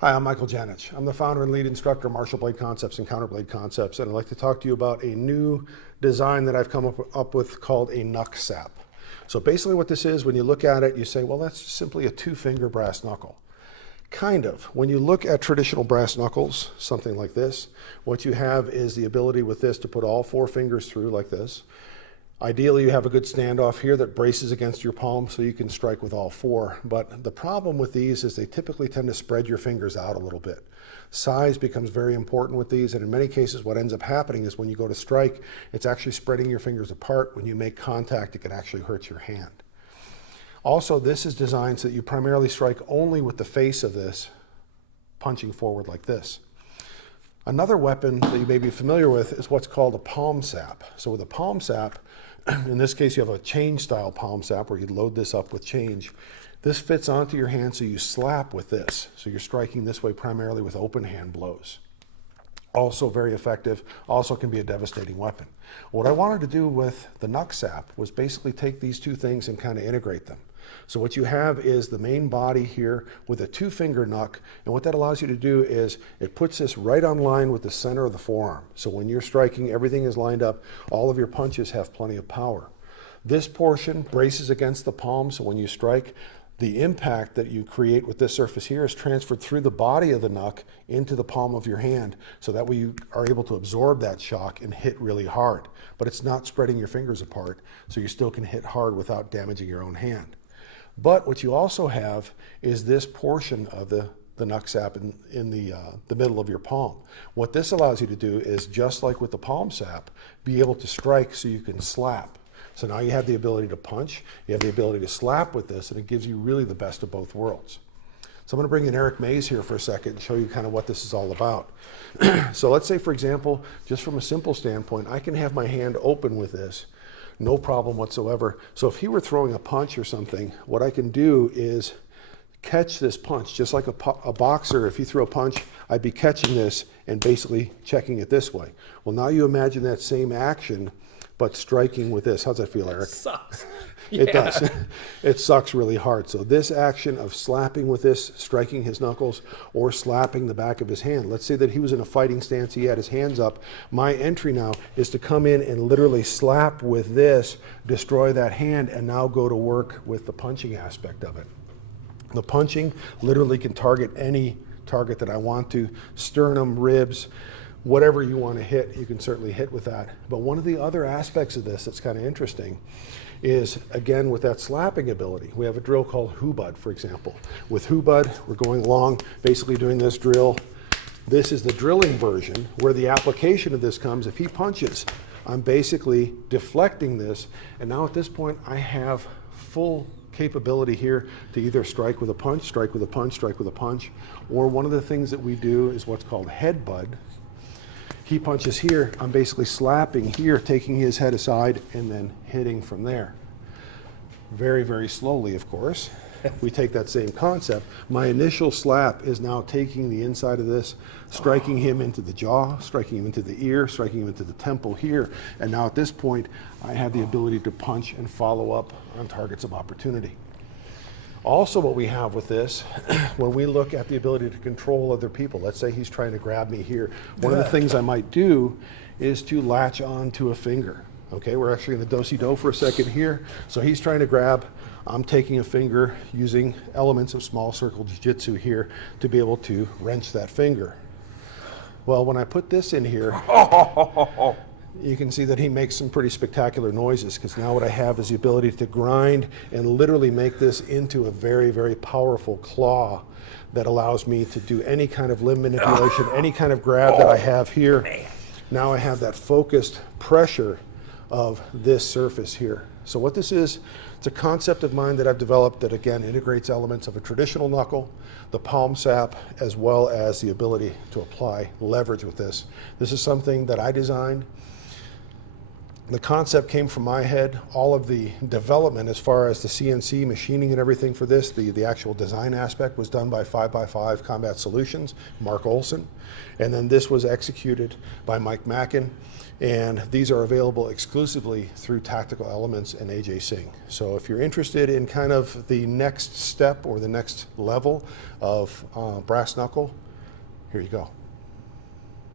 Hi, I'm Michael Janich. I'm the founder and lead instructor of Martial Blade Concepts and Counterblade Concepts, and I'd like to talk to you about a new design that I've come up with called a KnuckSap. So basically what this is, when you look at it, you say, well, that's simply a two-finger brass knuckle. Kind of. When you look at traditional brass knuckles, something like this, what you have is the ability with this to put all four fingers through like this. Ideally, you have a good standoff here that braces against your palm so you can strike with all four. But the problem with these is they typically tend to spread your fingers out a little bit. Size becomes very important with these, and in many cases what ends up happening is when you go to strike, it's actually spreading your fingers apart. When you make contact, it can actually hurt your hand. Also, this is designed so that you primarily strike only with the face of this, punching forward like this. Another weapon that you may be familiar with is what's called a palm sap. So with a palm sap, in this case you have a change style palm sap where you load this up with change. This fits onto your hand so you slap with this. So you're striking this way primarily with open hand blows. Also very effective, also can be a devastating weapon. What I wanted to do with the KnuckSap was basically take these two things and kind of integrate them. So what you have is the main body here with a two-finger knuck, and what that allows you to do is it puts this right on line with the center of the forearm. So when you're striking, everything is lined up, all of your punches have plenty of power. This portion braces against the palm, so when you strike, the impact that you create with this surface here is transferred through the body of the knuck into the palm of your hand, so that way you are able to absorb that shock and hit really hard. But it's not spreading your fingers apart, so you still can hit hard without damaging your own hand. But what you also have is this portion of the KnuckSap in the middle of your palm. What this allows you to do is, just like with the palm sap, be able to strike so you can slap. So now you have the ability to punch, you have the ability to slap with this, and it gives you really the best of both worlds. So I'm going to bring in Eric Mays here for a second and show you kind of what this is all about. So let's say, for example, just from a simple standpoint, I can have my hand open with this. No problem whatsoever. So if he were throwing a punch or something, what I can do is catch this punch. Just like a boxer, if he threw a punch, I'd be catching this and basically checking it this way. Well, now you imagine that same action, but striking with this. How's that feel, Eric? It sucks. It does. It sucks really hard. So this action of slapping with this, striking his knuckles, or slapping the back of his hand. Let's say that he was in a fighting stance, he had his hands up. My entry now is to come in and literally slap with this, destroy that hand, and now go to work with the punching aspect of it. The punching literally can target any target that I want to, sternum, ribs, whatever you want to hit, you can certainly hit with that. But one of the other aspects of this that's kind of interesting is, again, with that slapping ability. We have a drill called Hubud, for example. With Hubud, we're going along, basically doing this drill. This is the drilling version, where the application of this comes. If he punches, I'm basically deflecting this, and now at this point, I have full capability here to either strike with a punch, strike with a punch, strike with a punch, or one of the things that we do is what's called headbutt. He punches here, I'm basically slapping here, taking his head aside, and then hitting from there. Very, very slowly, of course. We take that same concept. My initial slap is now taking the inside of this, striking him into the jaw, striking him into the ear, striking him into the temple here, and now at this point, I have the ability to punch and follow up on targets of opportunity. Also, what we have with this, when we look at the ability to control other people, let's say he's trying to grab me here, one of the things I might do is to latch on to a finger. Okay, we're actually in the do-si-do for a second here. So he's trying to grab, I'm taking a finger using elements of small circle jiu-jitsu here to be able to wrench that finger. Well, when I put this in here, you can see that he makes some pretty spectacular noises, because now what I have is the ability to grind and literally make this into a very, very powerful claw that allows me to do any kind of limb manipulation, any kind of grab that I have here. Now I have that focused pressure of this surface here. So what this is, it's a concept of mine that I've developed that, again, integrates elements of a traditional knuckle, the palm sap, as well as the ability to apply leverage with this. This is something that I designed. The concept came from my head. All of the development as far as the CNC machining and everything for this, the actual design aspect was done by 5x5 Combat Solutions, Mark Olson. And then this was executed by Mike Mackin. And these are available exclusively through Tactical Elements and AJ Singh. So if you're interested in kind of the next step or the next level of brass knuckle, here you go.